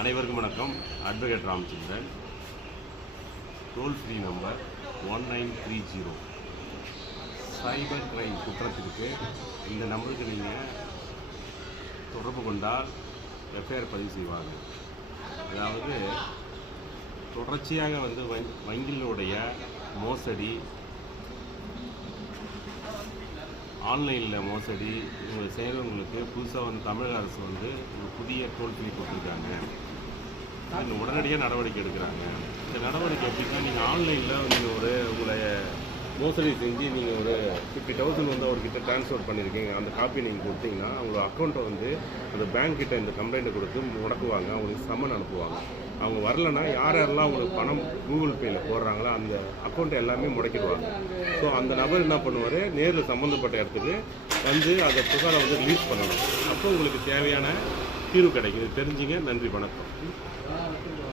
அனைவருக்கும் வணக்கம். Advocate Ramachandran. Toll free number one nine three zero cyber crime குற்றத்திற்கு இந்த நம்பருக்கு நீங்கள் தொடர்பு கொண்டால் எஃப்ஐஆர் பதிவு செய்வாங்க. அதாவது தொடர்ச்சியாக வந்து வங்கிகளுடைய மோசடி ஆன்லைனில் மோசடி இவங்க செய்கிறவங்களுக்கு புதுசாக வந்து தமிழக அரசு வந்து ஒரு புதிய டோல் ஃப்ரீ போட்டிருக்காங்க. உடனடியாக நடவடிக்கை எடுக்கிறாங்க. இந்த நடவடிக்கை எப்படின்னா நீங்கள் ஆன்லைனில் நீங்கள் ஒரு உங்களை மோசடி செஞ்சு நீங்கள் ஒரு ஃபிஃப்டி தௌசண்ட் வந்து அவர்கிட்ட ட்ரான்ஸ்ஃபர் பண்ணியிருக்கீங்க அந்த காப்பி நீங்கள் கொடுத்தீங்கன்னா அவங்களோட அக்கௌண்ட்டை வந்து அந்த பேங்க் கிட்ட இந்த கம்ப்ளைண்ட்டை கொடுத்து முடக்குவாங்க. அவங்களுக்கு சம்மன் அனுப்புவாங்க. அவங்க வரலன்னா யார் யாரெல்லாம் அவங்களுக்கு பணம் கூகுள் பேயில் போடுறாங்களோ அந்த அக்கௌண்ட்டை எல்லாமே முடக்கிடுவாங்க. ஸோ அந்த நபர் என்ன பண்ணுவார்? நேரில் சம்மந்தப்பட்ட இடத்துக்கு வந்து அந்த புகாரை வந்து ரிலீஸ் பண்ணணும். அப்போ உங்களுக்கு தேவையான தீர்வு கிடைக்கும். தெரிஞ்சுங்க. நன்றி வணக்கம்.